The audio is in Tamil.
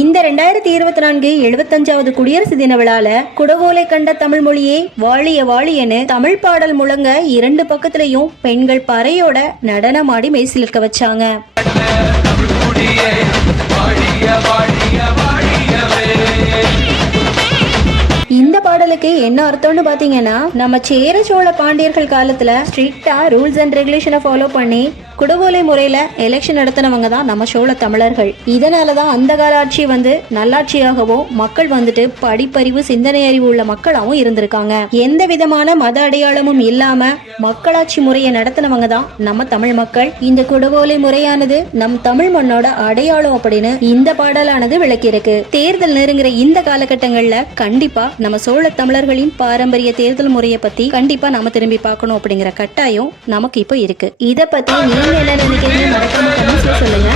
இந்த 2024 75வது குடியரசு தின விழால குடவோலை கண்ட தமிழ் மொழியே வாழிய வாழியன்னு தமிழ் பாடல் முழங்க 2 பக்கத்திலையும் பெண்கள் பறையோட நடனமாடி மெய்சிலிருக்க வச்சாங்க. இந்த பாடலுக்கு என்ன அர்த்தம்னு பாத்தீங்கன்னா, நம்ம சேர சோழ பாண்டியர்கள் காலத்துல ஸ்ட்ரிக்டா ரூல்ஸ் அண்ட் ரெகுலேஷனை ஃபாலோ பண்ணி குடவோலை முறையில எலெக்ஷன் நடத்தினவங்க தான் நம்ம சோழ தமிழர்கள். இதனாலதான் அந்த கால ஆட்சி நல்லாட்சியாகவும் மக்கள் படிப்பறிவு சிந்தனை அறிவு உள்ள மக்களாகவும் இருந்திருக்காங்க. எந்த விதமான மத அடையாளமும் இல்லாம மக்களாட்சி முறையை நடத்தினவங்க தான் நம்ம தமிழ் மக்கள். இந்த குடவோலை முறையானது நம் தமிழ் மண்ணோட அடையாளம் அப்படின்னு இந்த பாடலானது விளக்கியிருக்கு. தேர்தல் நெருங்குற இந்த காலகட்டங்கள்ல கண்டிப்பா நம்ம சோழ தமிழர்களின் பாரம்பரிய தேர்தல் முறையை பத்தி கண்டிப்பா நாம திரும்பி பார்க்கணும் அப்படிங்கிற கட்டாயம் நமக்கு இப்போ இருக்கு. இத பத்தி நீங்க என்ன நினைக்கிறீங்க? மறக்காம கமெண்ட்ஸ்ல சொல்லுங்க.